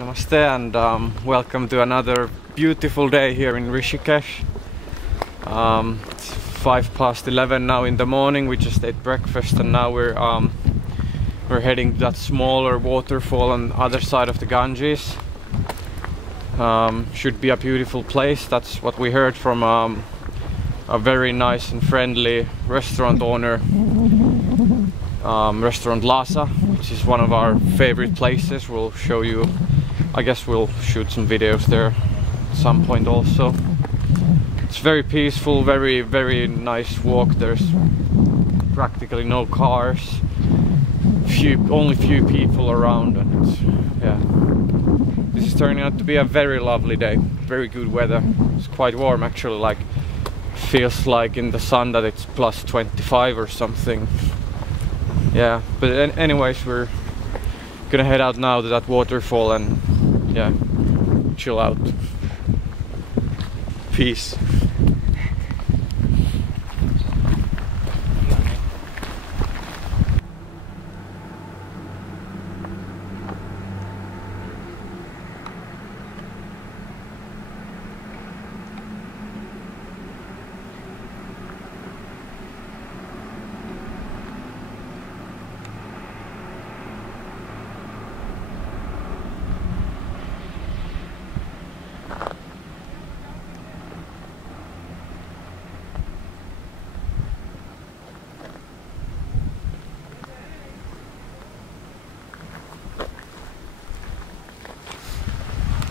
Namaste and welcome to another beautiful day here in Rishikesh. It's 11:05 now in the morning. We just ate breakfast and now we're heading to that smaller waterfall on the other side of the Ganges. Should be a beautiful place. That's what we heard from a very nice and friendly restaurant owner, restaurant Lhasa, which is one of our favorite places. We'll show you, I guess we'll shoot some videos there at some point also. It's very peaceful, very nice walk. There's practically no cars, only few people around, and yeah, this is turning out to be a very lovely day. Very good weather. It's quite warm actually, like feels like in the sun that it's plus 25 or something. Yeah, but anyways, we're gonna head out now to that waterfall and yeah, chill out. Peace.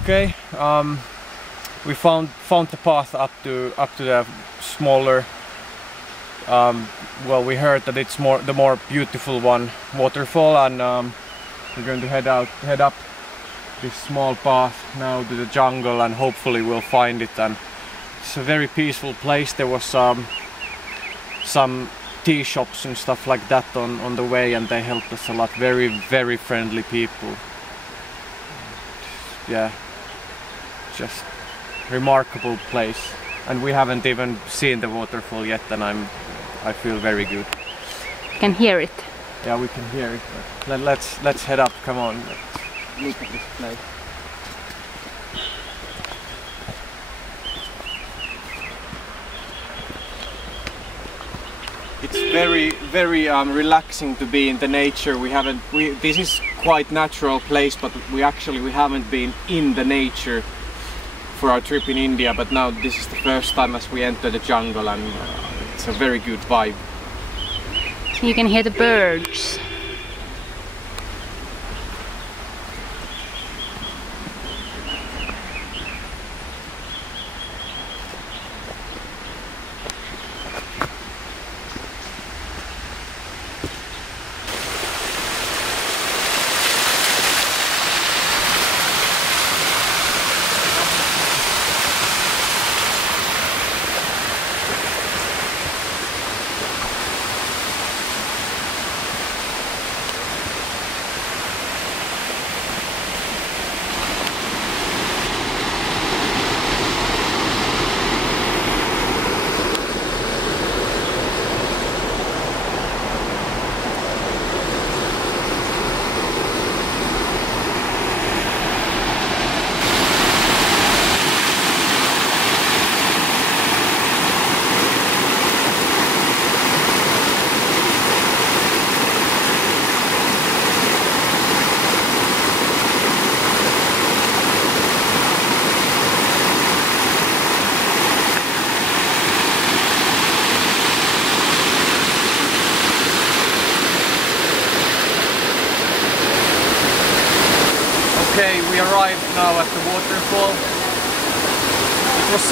Okay, we found the path up to the smaller. Well, we heard that it's the more beautiful one, waterfall, and we're going to head up this small path now to the jungle, and hopefully we'll find it. And it's a very peaceful place. There was some tea shops and stuff like that on the way, and they helped us a lot. Very friendly people. Yeah. Just remarkable place, and we haven't even seen the waterfall yet, and I feel very good. You can hear it. Yeah, we can hear it. But let's head up. Come on, let's look at this place. It's very relaxing to be in the nature. This is quite natural place, but we haven't been in the nature for our trip in India, but now this is the first time as we enter the jungle, and it's a very good vibe. You can hear the birds. Okay, we arrived now at the waterfall. It was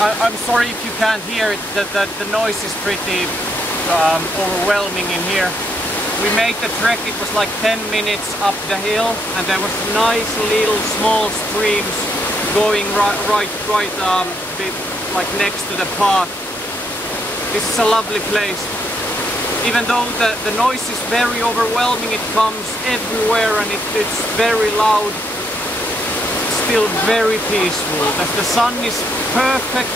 I'm sorry if you can't hear it, the noise is pretty overwhelming in here. We made the trek, it was like 10 minutes up the hill, and there was nice little small streams going right bit like next to the path. This is a lovely place. Even though the noise is very overwhelming, it comes everywhere and it's very loud, it's still very peaceful. The sun is perfect,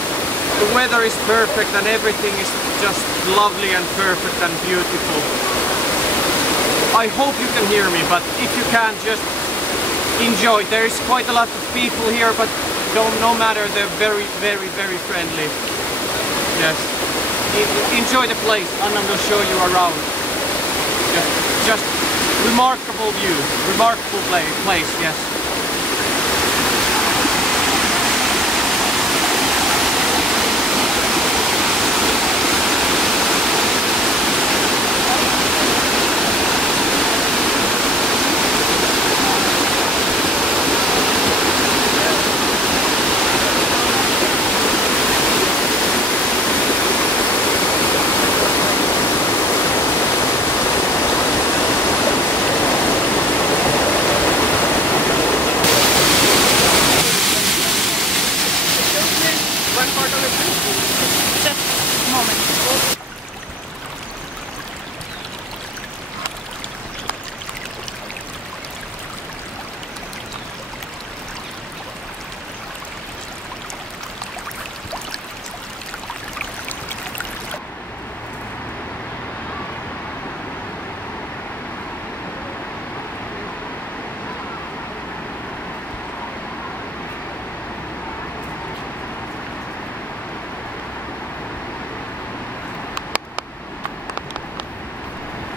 the weather is perfect, and everything is just lovely and perfect and beautiful. I hope you can hear me, but if you can't, just enjoy. There is quite a lot of people here, but no matter, they're very friendly. Yes. Enjoy the place. Anna will show you around. Just remarkable view, remarkable place. Yes.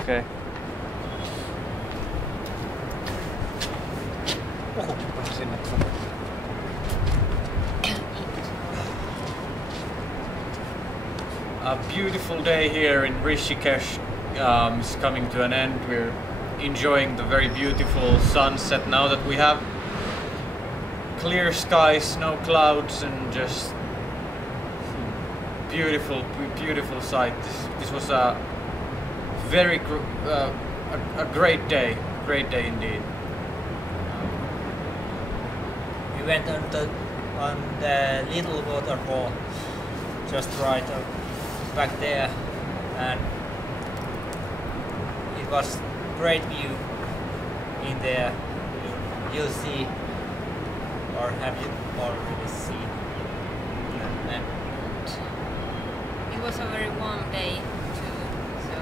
Okay. A beautiful day here in Rishikesh is coming to an end. We're enjoying the very beautiful sunset now that we have clear skies, no clouds, and just beautiful sight. This was a very a great day indeed. We went on the little waterfall just right back there, and it was great view in there. You'll see, or have you already seen? And It was a very warm day too, so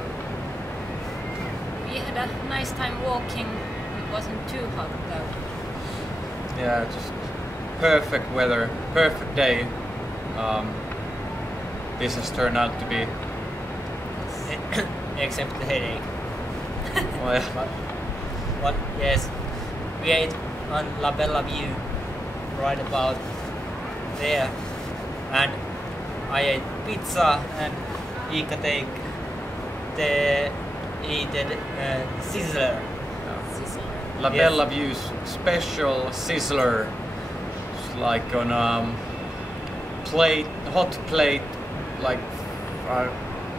we had a nice time walking. It wasn't too hot though. Yeah, just perfect weather, perfect day. This has turned out to be. except the headache. Well, yeah. What? Yes, we ate on La Bella View, right about there, and I ate pizza, and Ika take the sizzler. La Bella View's special sizzler. It's like on a hot plate, like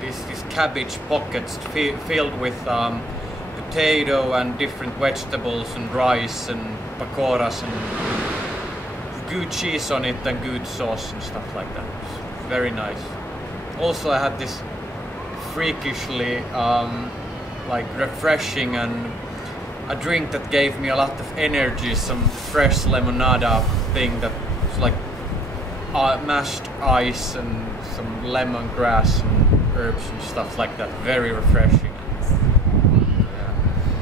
this cabbage pockets filled with potato and different vegetables and rice and pakoras and good cheese on it and good sauce and stuff like that. It's very nice. Also, I had this freakishly like refreshing and a drink that gave me a lot of energy, some fresh lemonada thing that's like mashed ice and some lemongrass and herbs and stuff like that. Very refreshing. Yeah.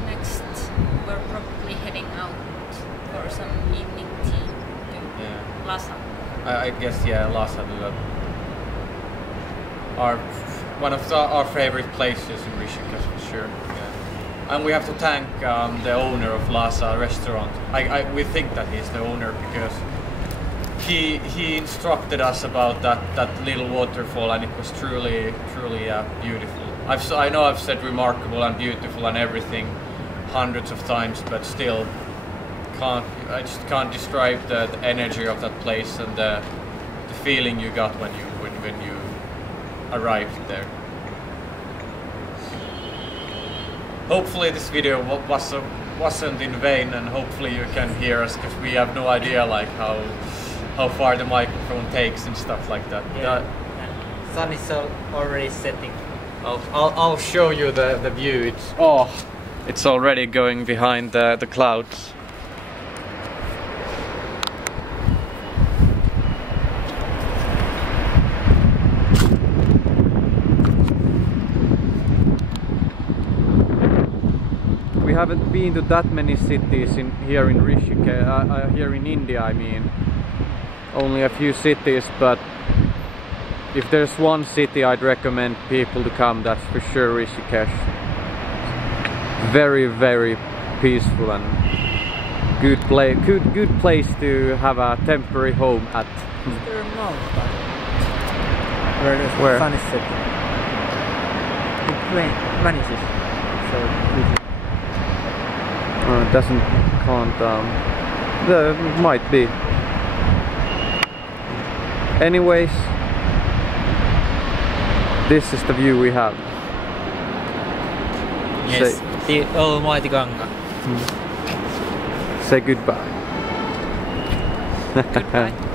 Next, we're probably heading out for some evening tea to Lhasa. I guess, yeah, Lhasa. One of our favorite places in Rishikesh for sure. Yeah. And we have to thank the owner of Lhasa restaurant. We think that he's the owner because he instructed us about that little waterfall, and it was truly beautiful. I know I've said remarkable and beautiful and everything hundreds of times, but still I just can't describe the energy of that place and the feeling you got when you arrived there. Hopefully this video wasn't in vain, and hopefully you can hear us, because we have no idea like how far the microphone takes and stuff like that. Yeah. Sun is already setting. I'll show you the view. It's already going behind the clouds. We haven't been to that many cities here in Rishikesh, here in India. I mean, only a few cities, but if there's one city I'd recommend people to come, that's for sure Rishikesh. Very, very peaceful and good place to have a temporary home at. Is there a mountain where the sun is setting? It vanishes so quickly. It doesn't count down. There might be. Anyways, this is the view we have. Yes, the almighty Ganga. Say goodbye. Goodbye.